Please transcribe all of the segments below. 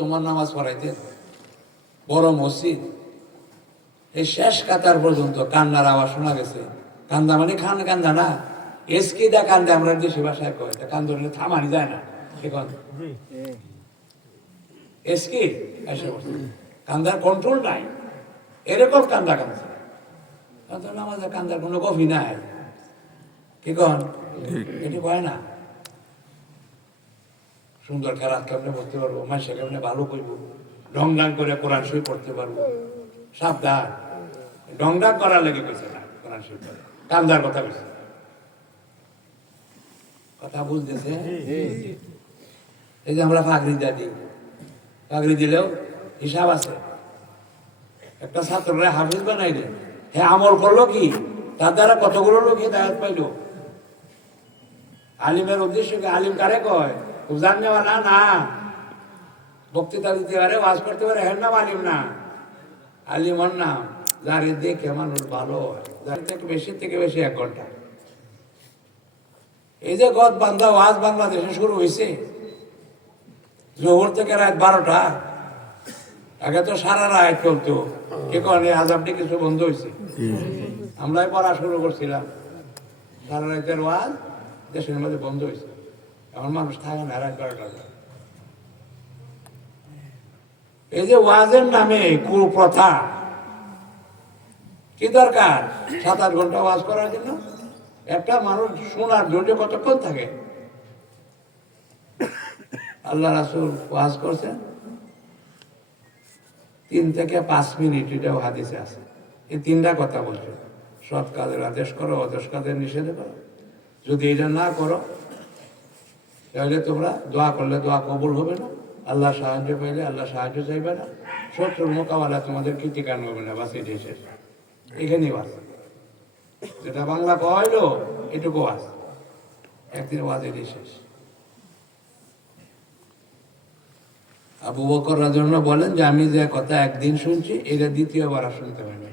তোমার নামাজ পড়াইতে বড় মসজিদ। এই শেষ কাতার পর্যন্ত কান্নার আওয়াজ শোনা গেছে। কান্দা মানে খান কান্দা না। এসকি দা কান্দে আমরা দেশি ভাষায় কয় তা কান্দ থামানি যায় না। এখন এসকি? এসে কান্দার কন্ট্রোল নাই। এরকম কান্দা কান্দছে কান্দা নামাজের কান্দার কোনো কফি নাই। কি কন? এটি কয় না? সুন্দর খেলাত কেমনে পড়তে পারব মাসে কেমনে ভালো করব ঢং ডাং করে কোরআন শরীফ পড়তে পারব। সাবধান। ঢং ডাং করার লেগে কইছে না কোরআন সই পড়ে। কান্দার কথা কইছে। কথা বুঝতেছে এই যে আমরা ফাগরি দাদি ফাগরি দিলেও হিসাব আছে। একটা ছাত্ররা হাফিজ বানাইলে। হ্যাঁ আমল করল কি? তার দ্বারা কতগুলো লোক হেদায়ত পাইলো? আলিমের উদ্দেশ্য কি? আলিম কারে কয়? উজান নেওয়া না বক্তৃতা দিতে পারে, ওয়াজ করতে পারে হের নাম আলিম না। আলিম ওর নাম যারে দেখে মানুষ ভালো হয় থেকে বেশি থেকে বেশি এক ঘণ্টা। এই যে গদ বান্ধা ওয়াজ বাংলাদেশে শুরু হয়েছে জোহর থেকে রাত বারোটা। আগে তো সারা রাত চলতো। কে কারণে আজাবটি কিছু বন্ধ হয়েছে আমরাই পড়া শুরু করছিলাম। সারা রাতের ওয়াজ দেশের মধ্যে বন্ধ হয়েছে এখন মানুষ থাকে না রাত এই যে ওয়াজের নামে কুপ্রথা কি দরকার? সাত আট ঘণ্টা ওয়াজ করার জন্য? একটা মানুষ শোনার ধৈর্য কতক্ষণ থাকে? আল্লাহ রাসুল ওয়াজ করছেন। তিন থেকে পাঁচ মিনিট এটাও হাদিসে আছে। এই তিনটা কথা বলছে। সৎ কাজের আদেশ করো, অদেশ কাজের নিষেধ করো। যদি এটা না করো তাহলে তোমরা দোয়া করলে দোয়া কবুল হবে না। আল্লাহ সাহায্য পাইলে আল্লাহ সাহায্য চাইবে না। শত্রুর মোকাবেলা তোমাদের কৃতিকান হবে না? বাসি শেষ। এখানেই বাস। যেটা বাংলা কয়লো এটুকু বাস। একদিন এটাই শেষ। আবু বকর জন্য বলেন যে আমি যে কথা একদিন শুনছি এটা দ্বিতীয়বার আর শুনতে পারি না।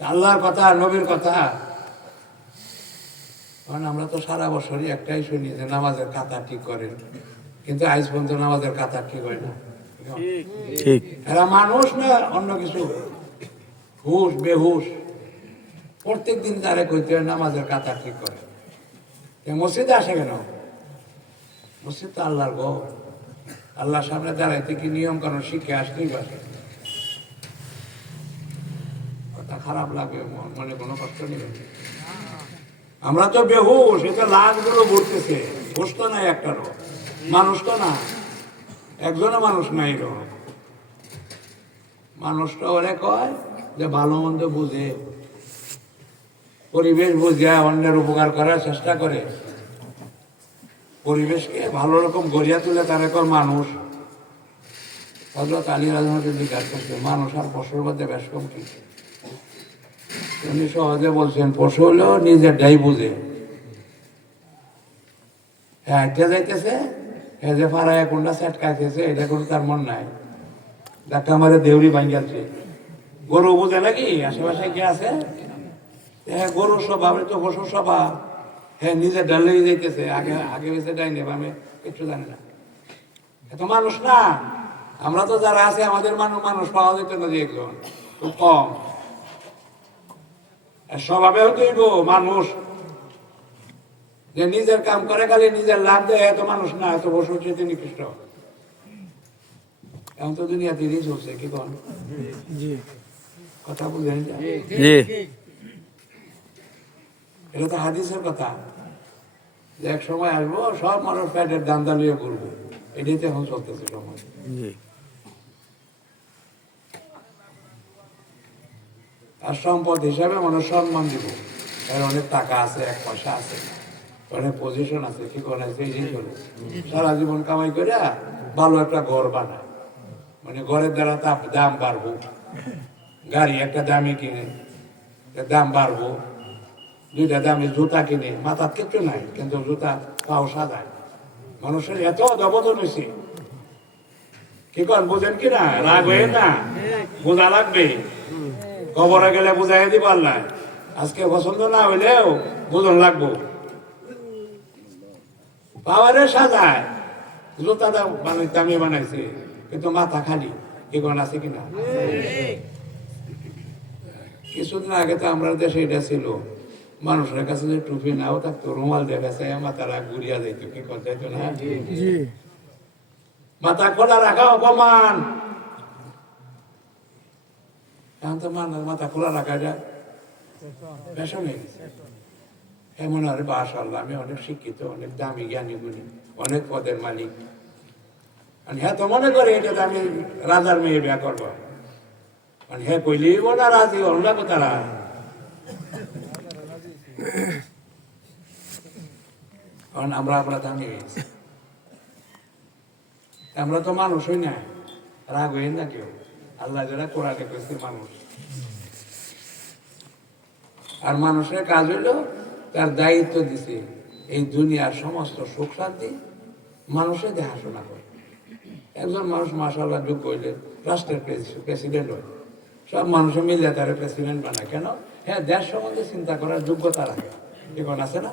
আল্লাহর কথা নবীর কথা কারণ আমরা তো সারা বছরই একটাই শুনি যে নামাজের কাতা ঠিক করেন। কিন্তু আজ পর্যন্ত নামাজের কাতা ঠিক হয় না। ঠিক। এরা মানুষ না অন্য কিছু। হুশ বেহুশ। প্রত্যেক দিন তারা কইতে হয় নামাজের কাতা ঠিক করে মসজিদে আসে কেন? মসজিদ তো আল্লাহর গো আল্লাহর সামনে দাঁড়াইতে কি নিয়ম কারণ শিখে আসতেই পারে? কথা খারাপ লাগে মন- মনে কোনো কষ্ট নেই। আমরা তো বেহুশ, এ তো লাশগুলো ঘুরতেছে হুশ তো নাই একটারও। মানুষ তো না একজনও মানুষ নাই এরকম মানুষটা ওরে কয় যে ভালো মন্দ বুঝে। পরিবেশ বুঝে, অন্যের উপকার করার চেষ্টা করে। পরিবেশকে ভালো রকম গড়িয়া তুলে তার একর মানুষ। হজরত আলী রাজমাকে জিজ্ঞাসা করছে। মানুষ আর পশুর মধ্যে বেশ কম উনি সহজে বলছেন, পশু হলেও নিজেরটাই বুঝে। এটা যাইতেছে হ্যাঁ যে ফারায় কোনটা সেট খাইতেছে, এটা কোনো তার মন নাই। দেখা আমাদের দেউরি ভাঙ্গাচ্ছে গরু বুঝে নাকি? আশেপাশে কে আছে? হ্যাঁ গরুর স্বভাব তো পশুর স্বভাব। হ্যাঁ নিজে ডালেই যাইতেছে। আগে আগে বেঁচে ডাই নেব আমি কিচ্ছু জানি না। এত মানুষ না। আমরা তো যারা আছে, আমাদের মানুষ মানুষ পাওয়া যেত না যে একজন। খুব কম। স্বভাবে হইব মানুষ। যে নিজের কাম করে খালি নিজের লাভ দেয় এত মানুষ না এত বসে চেতে নিকৃষ্ট এখন তো দুনিয়া তিরিশ চলছে কি কন? কথা বুঝেন এটা তো হাদিসের কথা। যে এক সময় আসব সব মানুষ প্যাটের দান্দা নিয়ে ঘুরবো এটাই তো এখন চলতেছে সময়। আর সম্পদ হিসাবে মানুষ সম্মান দিব। এর অনেক টাকা আছে, এক পয়সা আছে, অনেক পজিশন আছে, কি করে আছে এই চলে সারা জীবন কামাই করে ভালো একটা ঘর বানায়। মানে ঘরের দ্বারা তাপ দাম বাড়বো। গাড়ি একটা দামি কিনে দাম বাড়বো। দুইটা দামি জুতা কিনে, মাথার কিচ্ছু নাই, কিন্তু জুতা পাও সাদায় মানুষের এত অধবদন হয়েছে। কি কর বোঝেন কিনা রাগ হয়ে না? বোঝা লাগবে। কবরে গেলে বুঝাই দিব আল্লাহ আজকে পছন্দ না হইলেও বুঝন লাগবো। পাওয়ারে সাজায়। জুতাটা মানে দামি বানাইছে কিন্তু মাথা খালি। এগুলো আছে কিনা? কিছুদিন আগে তো আমরা দেশে এটা ছিল। মানুষের কাছে যে টুপি নাও থাকতো রুমাল দেখাছে মাথারা ঘুরিয়া যাইত কি করতে যাইতো না? মাথা খোলা রাখা অপমান। এখন তো মানুষ মাথা খোলা রাখা যায়। গেছে এমন আর বাসাল্লাহ আমি অনেক শিক্ষিত, অনেক দামি জ্ঞানী গুণী, অনেক পদের মালিক। আর হ্যাঁ তো মনে করে এটা আমি রাজার মেয়ে বিয়া করব। আর হ্যাঁ কইলেই না রাজি না তারা কারণ আমরা আমরা দামি। হয়ে গেছি আমরা তো মানুষ হই না, রাগ হই না কেউ। আল্লাহ যারা কোরআনে করেছে মানুষ। আর মানুষের কাজ হইল তার দায়িত্ব দিছে এই দুনিয়ার সমস্ত সুখ শান্তি মানুষের দেখাশোনা করে। একজন মানুষ মাসাল্লাহ যোগ্য হইলে রাষ্ট্রের প্রেসিডেন্ট হয়। সব মানুষে মিলে তার প্রেসিডেন্ট বানায়। কেন? হ্যাঁ দেশ সম্বন্ধে চিন্তা করার যোগ্যতা রাখে। এখন আছে না?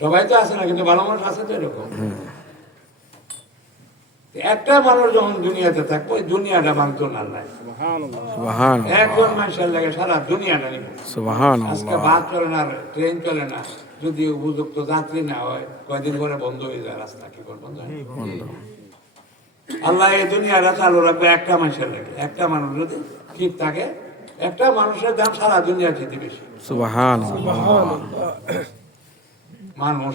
সবাই তো আছে না কিন্তু ভালো মানুষ আছে তো এরকম। একটা মানুষ যখন দুনিয়াতে থাকব ওই দুনিয়াটা ভাঙতো না আল্লাহ। একজন মানুষের লাগে সারা দুনিয়াটা নিব। আজকে বাস চলে না ট্রেন চলে না যদি উপযুক্ত যাত্রী না হয় কয়দিন পরে বন্ধ হয়ে যায় রাস্তা কি করে বন্ধ আল্লাহ এই দুনিয়াটা চালু রাখবে একটা মানুষের লাগে একটা মানুষ যদি ঠিক থাকে একটা মানুষের দাম সারা দুনিয়া খেতে বেশি। মানুষ।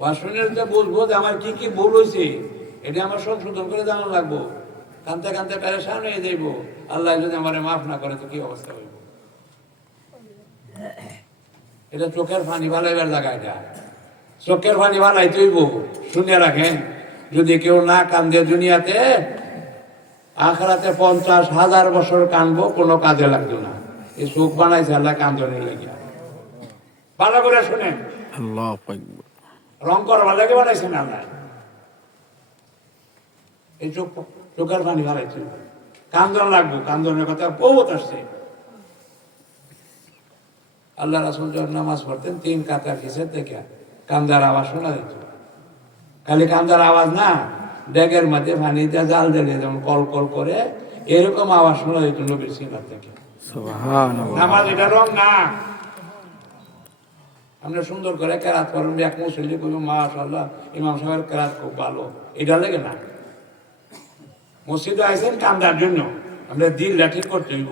ওয়াশরুমের যে বুঝব যে আমার কি কি ভুল হয়েছে এটা আমার সংশোধন করে জানা লাগবো। কানতে কানতে প্যারেশান হয়ে যাইব। আল্লাহ যদি আমার মাফ না করে, তো কি অবস্থা হইব? এটা চোখের পানি ভালাইবার জায়গা এটা। চোখের পানি ভালাই তৈব শুনে রাখেন। যদি কেউ না কান্দে দুনিয়াতে, আখরাতে পঞ্চাশ হাজার বছর কানবো, কোনো কাজে লাগতো না। এই চোখ বানাইছে, আল্লাহ কান্দনে লেগে ভালো করে শুনেন। আল্লাহু রং করবার লাগে বানাইছেন আল্লাহ এই চোখ চোখের পানি বানাইছে কান্দন লাগবো কান্দনের কথা বহুত আসছে। আল্লাহ রাসুল যখন নামাজ পড়তেন তিন কাতার কিসের থেকে কান্দার আওয়াজ শোনা যেত খালি কান্দার আওয়াজ না ডেগের মধ্যে পানিতে জাল দিলে যেমন কল কল করে এরকম আওয়াজ শোনা যেত নবীর সিনার থেকে। নামাজ এটা রং না। আমরা সুন্দর করে কেরাত করুন, এক মুসলি করব মাশাল্লাহ ইমাম সাহেবের কেরাত খুব ভালো। এটা লাগে না। মসজিদে আইসেন কান্দার জন্য। আমরা দিল ঠিক করতে হইব।